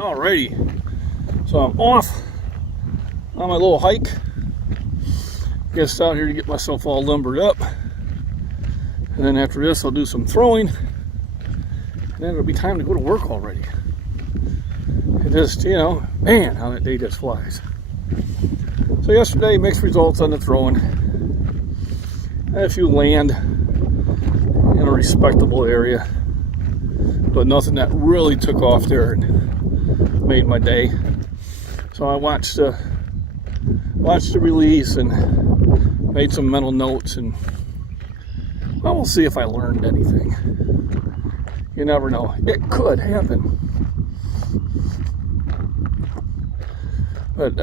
Alrighty, so I'm off on my little hike. Just out here to get myself all lumbered up, and then after this I'll do some throwing, and then it'll be time to go to work already. It just, man, how that day just flies. So yesterday, mixed results on the throwing. I had a few land in a respectable area, but nothing that really took off there and made my day. So I watched the release and made some mental notes, and well, we'll see if I learned anything. You never know. It could happen. But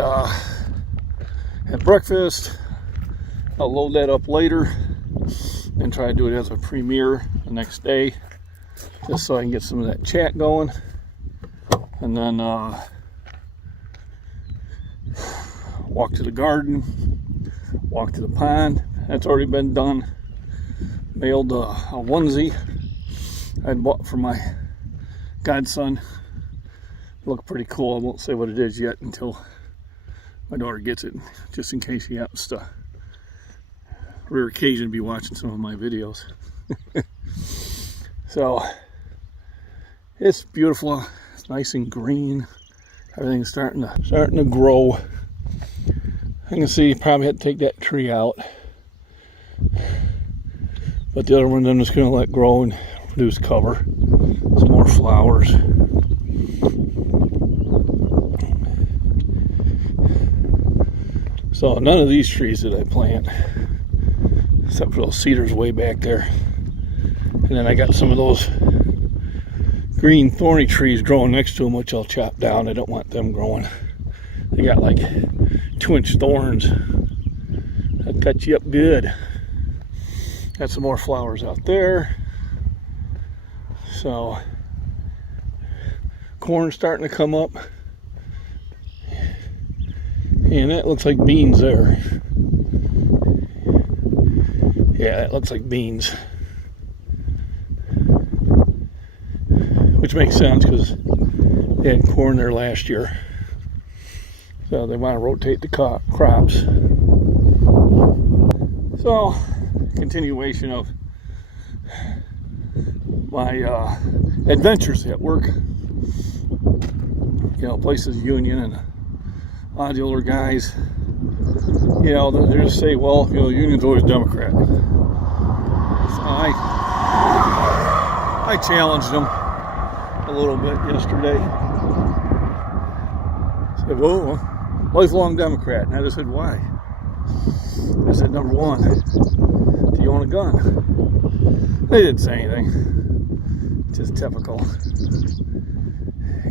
at breakfast, I'll load that up later and try to do it as a premiere the next day, just so I can get some of that chat going. And then walk to the garden, walk to the pond. That's already been done. Mailed a onesie I bought for my godson. Looked pretty cool. I won't say what it is yet until my daughter gets it, just in case he happens to rare occasion be watching some of my videos. So it's beautiful. It's nice and green. Everything's starting to grow. I can see probably had to take that tree out, but the other one I'm just going to let grow and produce cover, some more flowers. So none of these trees did I plant, except for those cedars way back there. And then I got some of those green thorny trees growing next to them, which I'll chop down. I don't want them growing. They got like 2-inch thorns. That cut you up good. Got some more flowers out there. So corn's starting to come up. And that looks like beans there. Yeah, that looks like beans. Which makes sense because they had corn there last year. So they want to rotate the crops. So, continuation of my adventures at work. Places Union, and a lot of the older guys, they just say, well, the union's always Democrat. So I challenged them a little bit yesterday. I said, well, lifelong Democrat. And I just said, why? I said, number one, do you own a gun? They didn't say anything. Just typical.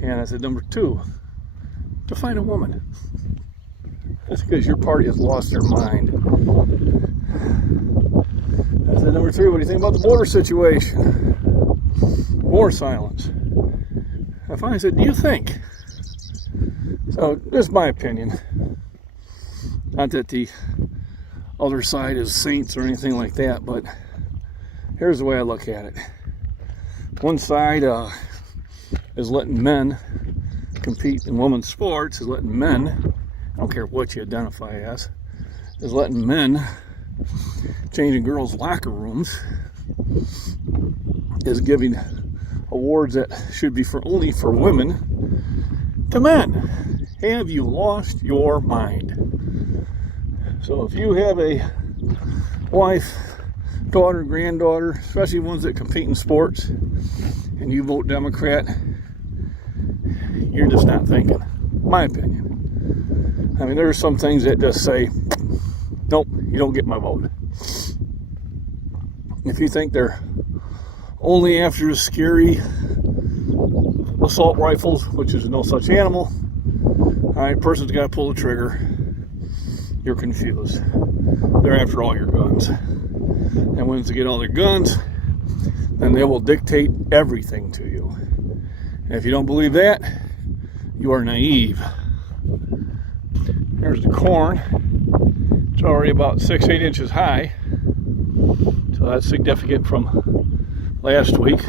And I said, number two, define a woman. That's because your party has lost their mind. I said, number three, what do you think about the border situation? More silence. I finally said, do you think? So, this is my opinion. Not that the other side is saints or anything like that, but here's the way I look at it. One side is letting men compete in women's sports, is letting men, I don't care what you identify as, is letting men change in girls' locker rooms, is giving awards that should be only for women to men. Have you lost your mind? So if you have a wife, daughter, granddaughter, especially ones that compete in sports, and you vote Democrat, you're just not thinking. My opinion. I mean, there are some things that just say, nope, you don't get my vote. If you think they're only after scary assault rifles, which is no such animal, all right, person's got to pull the trigger, you're confused. They're after all your guns. And once they get all their guns, then they will dictate everything to you. And if you don't believe that, you are naive. There's the corn. It's already about 6-8 inches high. So that's significant from last week.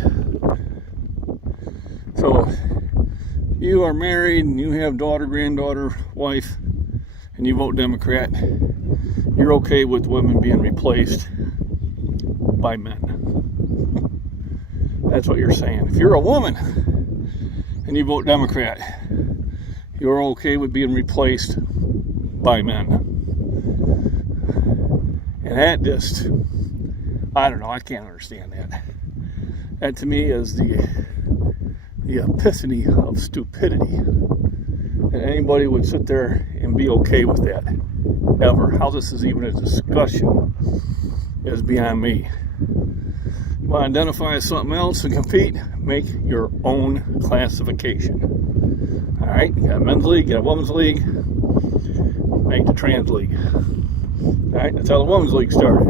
So you are married and you have daughter, granddaughter, wife, and you vote Democrat, you're okay with women being replaced by men. That's what you're saying. If you're a woman and you vote Democrat, you're okay with being replaced by men. And that just, I don't know, I can't understand that. That to me is the epiphany of stupidity. And anybody would sit there and be okay with that, ever. How this is even a discussion is beyond me. You want to identify as something else and compete, make your own classification. All right, you got a men's league, you got a women's league, make the trans league. All right, that's how the women's league started.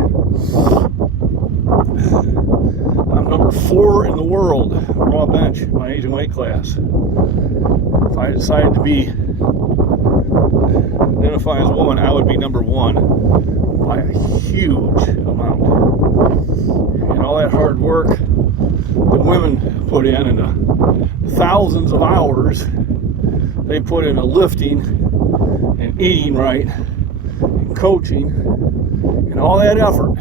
I'm number 4 in the world, raw bench, my age and weight class. If I decided to identify as a woman, I would be number 1 by a huge amount. And all that hard work that women put in and the thousands of hours they put into lifting and eating right and coaching, and all that effort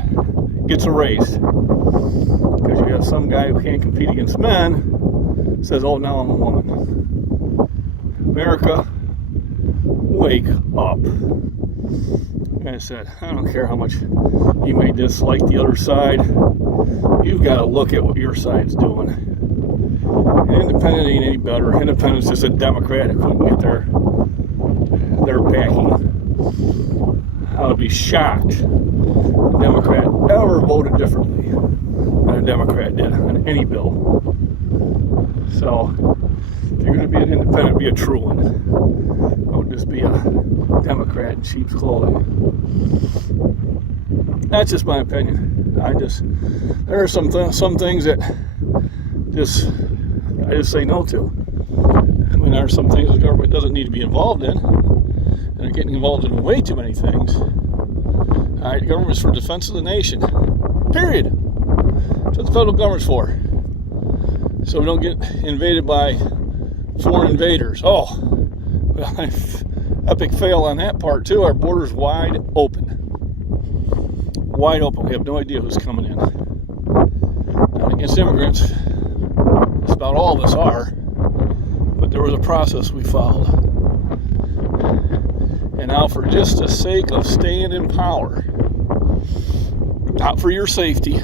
gets erased because you got some guy who can't compete against men says, oh, now I'm a woman. America, wake up. Like I said, I don't care how much you may dislike the other side. You've got to look at what your side's doing. Independent ain't any better. Independent's just a Democrat who couldn't get their backing. I would be shocked if a Democrat ever voted differently than a Democrat did on any bill. So, if you're going to be an independent, be a true one. Don't just be a Democrat in sheep's clothing. That's just my opinion. There are some things that I just say no to. I mean, there are some things the government doesn't need to be involved in. And they're getting involved in way too many things. All right, the government's for defense of the nation. Period. That's what the federal government's for. So we don't get invaded by foreign invaders. Oh, epic fail on that part too. Our border's wide open. Wide open. We have no idea who's coming in. Not against immigrants. That's about all of us are. But there was a process we followed. And now for just the sake of staying in power, not for your safety,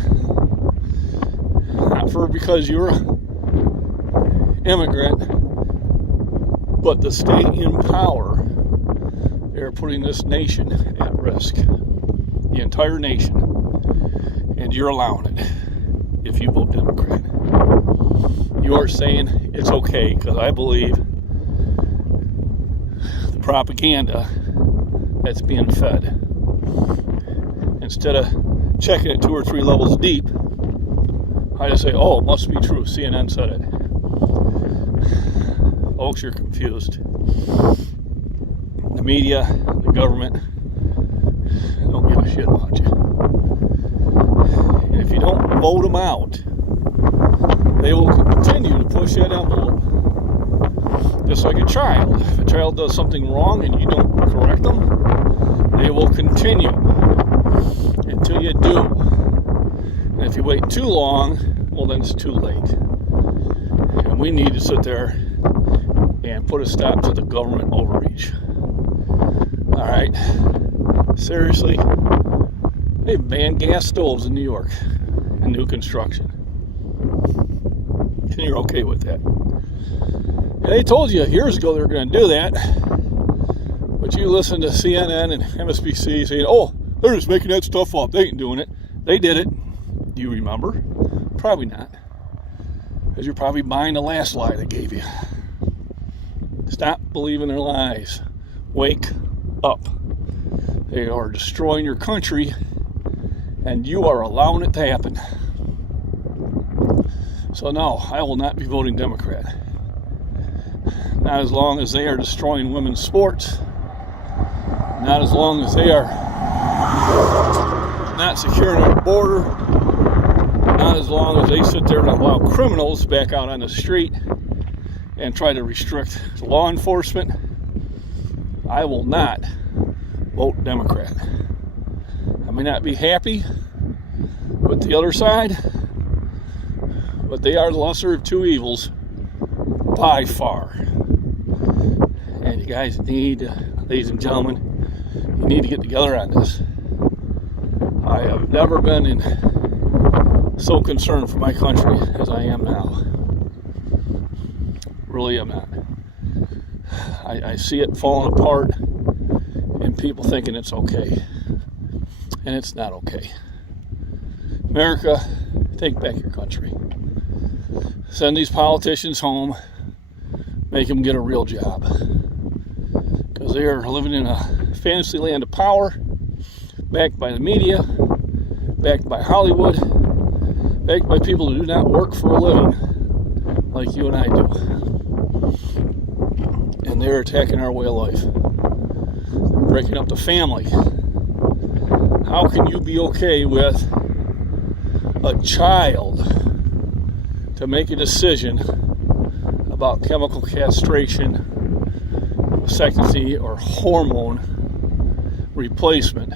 not for because you're an immigrant, but to stay in power, they're putting this nation at risk. The entire nation. And you're allowing it if you vote Democrat. You are saying it's okay because I believe the propaganda that's being fed. Instead of checking it 2 or 3 levels deep, I just say, oh, it must be true. CNN said it. Folks, you're confused. The media, the government, don't give a shit about you. And if you don't vote them out, they will continue to push that envelope. Just like a child. If a child does something wrong and you don't correct them, they will continue until you do. And if you wait too long, well, then it's too late. And we need to sit there and put a stop to the government overreach. All right. Seriously, they've banned gas stoves in New York in new construction. And you're okay with that. And they told you years ago they were going to do that. But you listen to CNN and MSNBC saying, oh, they're just making that stuff up. They ain't doing it. They did it. Do you remember? Probably not. Because you're probably buying the last lie they gave you. Stop believing their lies. Wake up. They are destroying your country, and you are allowing it to happen. So no, I will not be voting Democrat. Not as long as they are destroying women's sports. Not as long as they are not securing our border. Not as long as they sit there and allow criminals back out on the street and try to restrict law enforcement, I will not vote Democrat. I may not be happy with the other side, but they are the lesser of two evils by far. And you guys need, ladies and gentlemen, you need to get together on this. I have never been so concerned for my country as I am now. Really am not. I see it falling apart and people thinking it's okay. And it's not okay. America, take back your country. Send these politicians home. Make them get a real job. Because they are living in a fantasy land of power, backed by the media, backed by Hollywood, backed by people who do not work for a living like you and I do. And they're attacking our way of life. They're breaking up the family. How can you be okay with a child to make a decision about chemical castration, vasectomy, or hormone replacement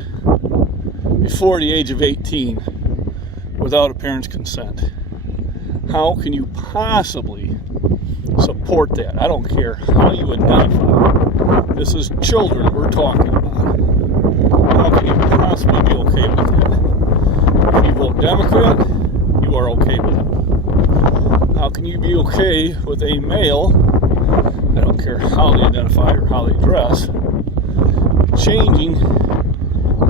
before the age of 18 without a parent's consent? How can you possibly support that? I don't care how you identify. This is children we're talking about. How can you possibly be okay with that? If you vote Democrat, you are okay with it. How can you be okay with a male, I don't care how they identify or how they dress, changing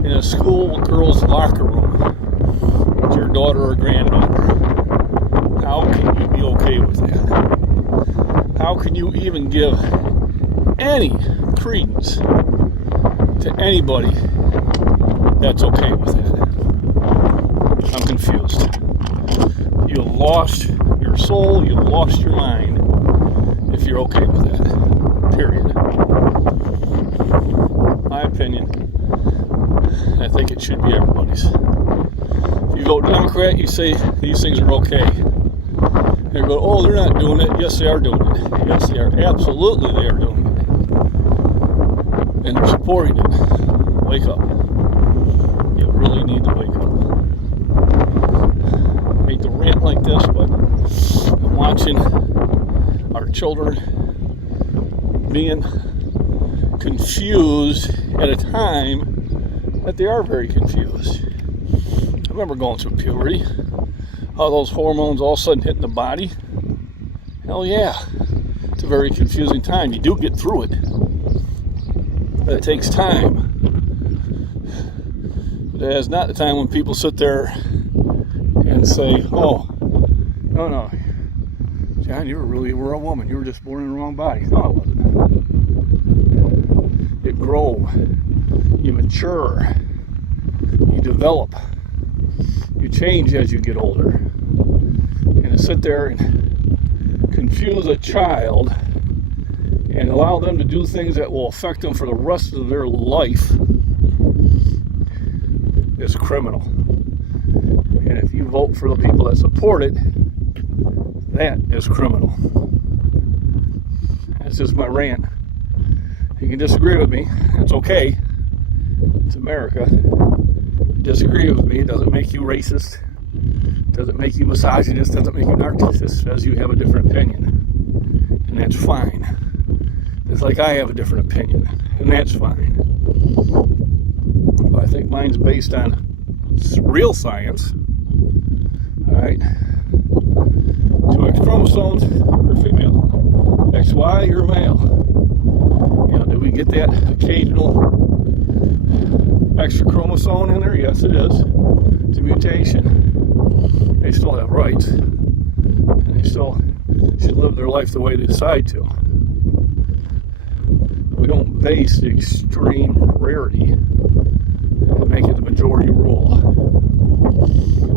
in a school girl's locker room with your daughter or granddaughter? How can you be okay with that? How can you even give any credence to anybody that's okay with that? I'm confused. You have lost your soul, you've lost your mind if you're okay with that. Period. My opinion, I think it should be everybody's. If you vote Democrat, you say these things are okay. They go, oh, they're not doing it. Yes, they are doing it. Yes, they are. Absolutely, they are doing it. And they're supporting it. Wake up. You really need to wake up. I hate to rant like this, but I'm watching our children being confused at a time that they are very confused. I remember going through puberty. All those hormones all of a sudden hitting the body. Hell yeah. It's a very confusing time. You do get through it. But it takes time. But it is not the time when people sit there and say, oh, no, John, you were a woman. You were just born in the wrong body. No, I wasn't. You grow. You mature. You develop. You change as you get older. And to sit there and confuse a child and allow them to do things that will affect them for the rest of their life is criminal. And if you vote for the people that support it, that is criminal. That's just my rant. You can disagree with me. That's okay. It's America. Disagree with me, it doesn't make you racist, doesn't make you misogynist, doesn't make you narcissist, says you have a different opinion, and that's fine. It's like I have a different opinion, and that's fine. But I think mine's based on real science. Alright, 2X chromosomes, you're female. XY, you're male. You know, do we get that occasional extra chromosome in there? Yes, it is. It's a mutation. They still have rights. And they still should live their life the way they decide to. We don't base the extreme rarity and make it the majority rule.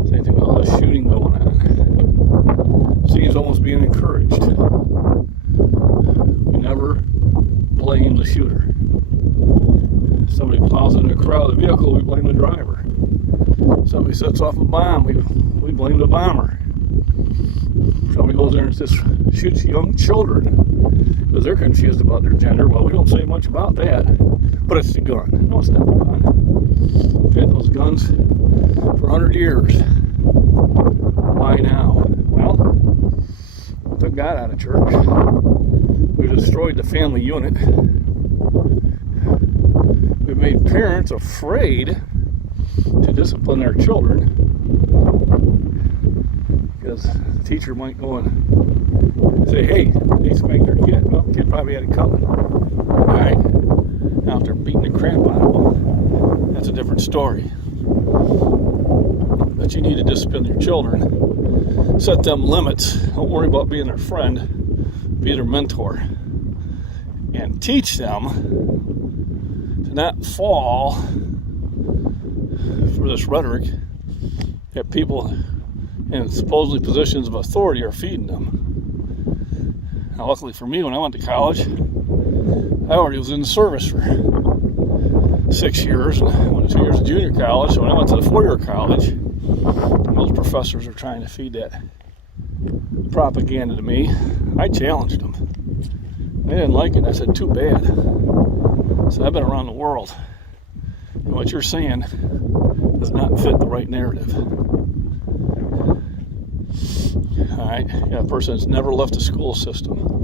Same thing with all the shooting going on. Seems almost being encouraged. We never blame the shooter. Somebody plows into a crowded vehicle, we blame the driver. Somebody sets off a bomb, we blame the bomber. Somebody goes there and just shoots young children, they're confused about their gender. Well, we don't say much about that. But it's the gun. No, it's not the gun. We've had those guns for 100 years. Why now? Well, took God out of church. We destroyed the family unit. We've made parents afraid to discipline their children because the teacher might go and say, hey, they spanked their kid. Well, the kid probably had it coming. All right? Now, if they're beating the crap out of them, that's a different story. But you need to discipline your children. Set them limits. Don't worry about being their friend. Be their mentor. And teach them to not fall for this rhetoric that people in supposedly positions of authority are feeding them. Now, luckily for me, when I went to college, I already was in the service for 6 years, and I went to 2 years of junior college. So when I went to the 4-year college, those professors were trying to feed that propaganda to me. I challenged them. They didn't like it. I said, too bad. So I've been around the world. And what you're saying does not fit the right narrative. All right? Yeah, a person that's never left the school system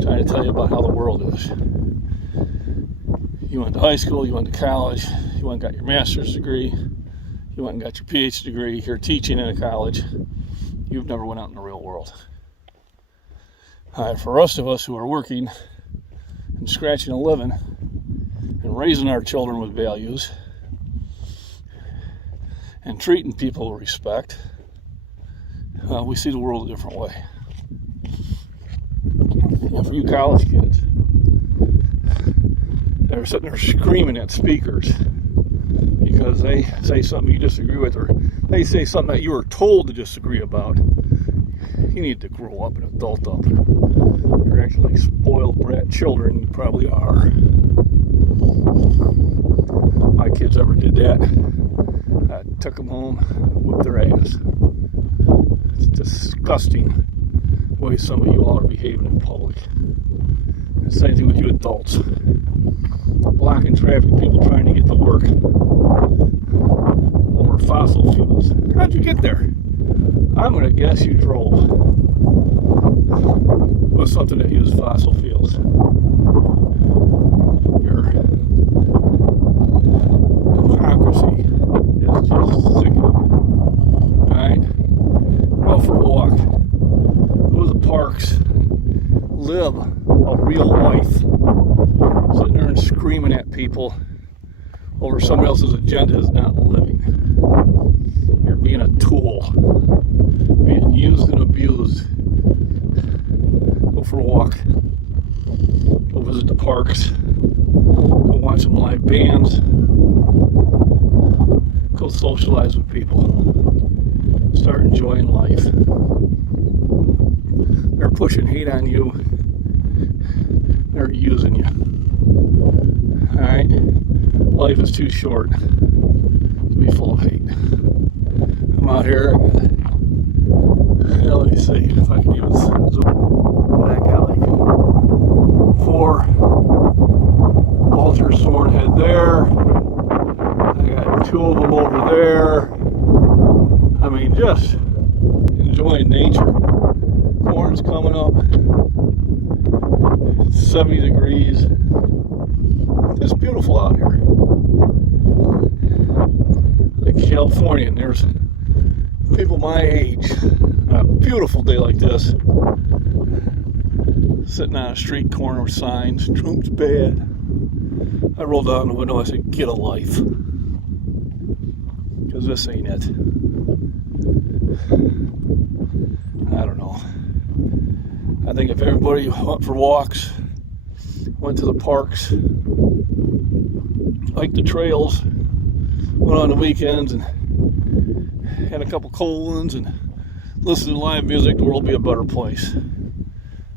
trying to tell you about how the world is. You went to high school, you went to college, you went and got your master's degree, you went and got your PhD degree, you're teaching in a college. You've never went out in the real world. All right, for rest of us who are working and scratching a living and raising our children with values and treating people with respect, we see the world a different way. And for you college kids, they're sitting there screaming at speakers because they say something you disagree with, or they say something that you were told to disagree about. You need to grow up and adult up. You're actually spoiled brat children. You probably are. My kids ever did that, I took them home, whooped their ass. It's disgusting the way some of you all are behaving in public. The same thing with you adults. Blocking traffic, people trying to get to work over fossil fuels. How'd you get there? I'm going to guess you drove with something that used fossil fuels. Your hypocrisy is just sickening. Alright? Go for a walk. Go to the parks. Live a real life. Sitting there and screaming at people over somebody else's agenda is not living. You're being a tool. Being used and abused. Go for a walk. Go visit the parks. Go watch some live bands. Go socialize with people. Start enjoying life. They're pushing hate on you. They're using you. Alright? Life is too short to be full of hate. I'm out here. Let me see if I can even zoom. I got like 4 vulture swordhead there. I got 2 of them over there. I mean, just enjoying nature. Corn's coming up. It's 70 degrees. It's beautiful out here. Like California, and there's people my age on a beautiful day like this, sitting on a street corner with signs, Trump's bad. I rolled down the window, I said, get a life. Because this ain't it. I don't know. I think if everybody went for walks, went to the parks, liked the trails, went on the weekends and had a couple cold ones and listened to live music, the world would be a better place.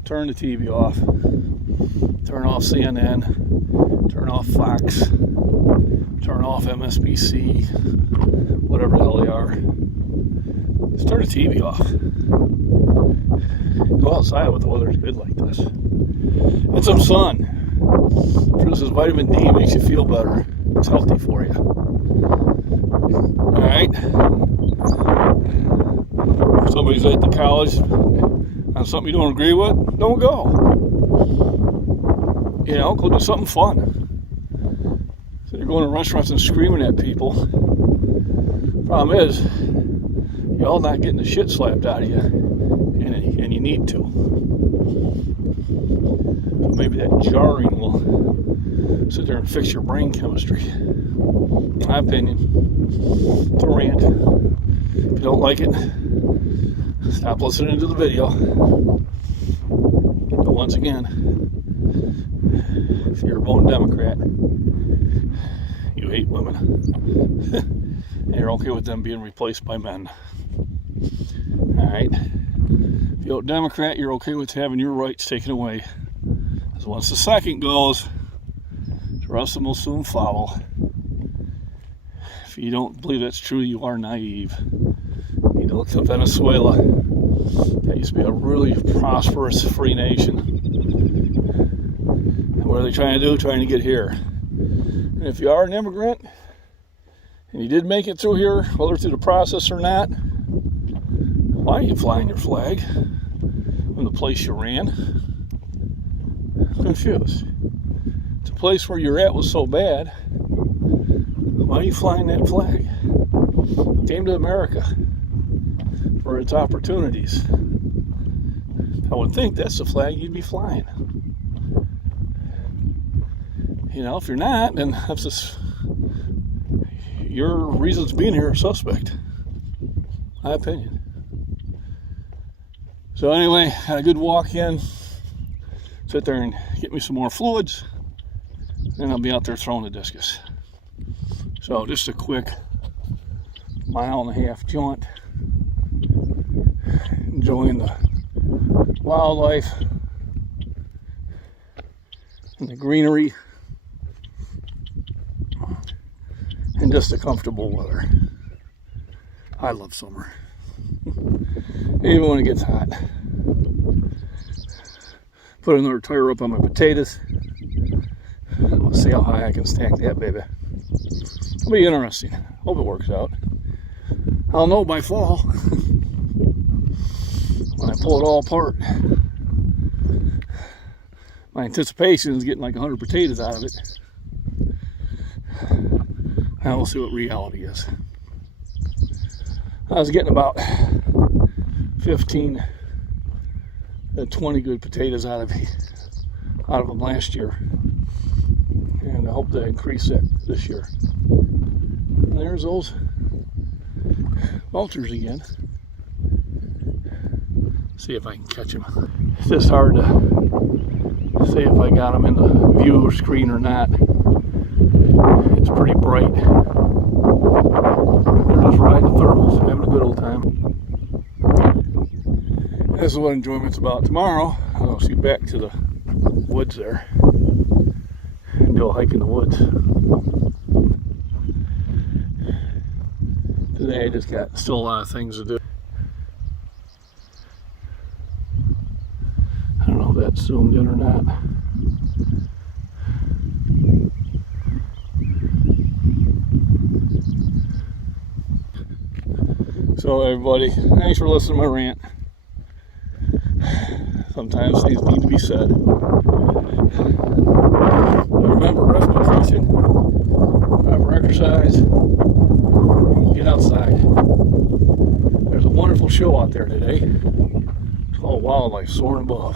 Turn the TV off. Turn off CNN. Turn off Fox. Turn off MSNBC. Whatever the hell they are. Just turn the TV off. Go outside when the weather's good like this. It's some sun. Produces vitamin D, makes you feel better. It's healthy for you. Alright? If somebody's at the college on something you don't agree with, don't go. You know, go do something fun. So you're going to restaurants and screaming at people. Problem is, you're all not getting the shit slapped out of you, and you need to. So maybe that jarring will sit there and fix your brain chemistry. My opinion. It's a rant. If you don't like it, stop listening to the video. But once again, if you're a voting Democrat, you hate women. And you're okay with them being replaced by men. Alright? If you're a Democrat, you're okay with having your rights taken away. Because once the second goes, the rest of them will soon follow. If you don't believe that's true, you are naive. You need to look to Venezuela. That used to be a really prosperous free nation. And what are they trying to do? Trying to get here. And if you are an immigrant, and you did make it through here, whether through the process or not, why are you flying your flag from the place you ran? I'm confused. It's a place where you're at was so bad. Why are you flying that flag? Came to America for its opportunities. I would think that's the flag you'd be flying. You know, if you're not, then that's just your reasons being here are suspect. My opinion. So anyway, had a good walk in. Sit there and get me some more fluids. Then I'll be out there throwing the discus. So just a quick 1.5 mile jaunt. Enjoying the wildlife and the greenery. And just the comfortable weather. I love summer. Even when it gets hot. Put another tire up on my potatoes. Let's see how high I can stack that baby. It'll be interesting. Hope it works out. I'll know by fall. When I pull it all apart. My anticipation is getting like 100 potatoes out of it. Now we'll see what reality is. I was getting about 15 to 20 good potatoes out of them last year. And I hope to increase that this year. And there's those vultures again. See if I can catch them. It's just hard to see if I got them in the view screen or not. It's pretty bright. They're just riding the thermals, having a good old time. This is what enjoyment's about. Tomorrow, I'll get back to the woods there and go hike in the woods. Today I just got still a lot of things to do. I don't know if that's zoomed in or not. So everybody, thanks for listening to my rant. Sometimes things need to be said. But remember, rest, nutrition, proper exercise, get outside. There's a wonderful show out there today. It's called Wildlife Soaring Above.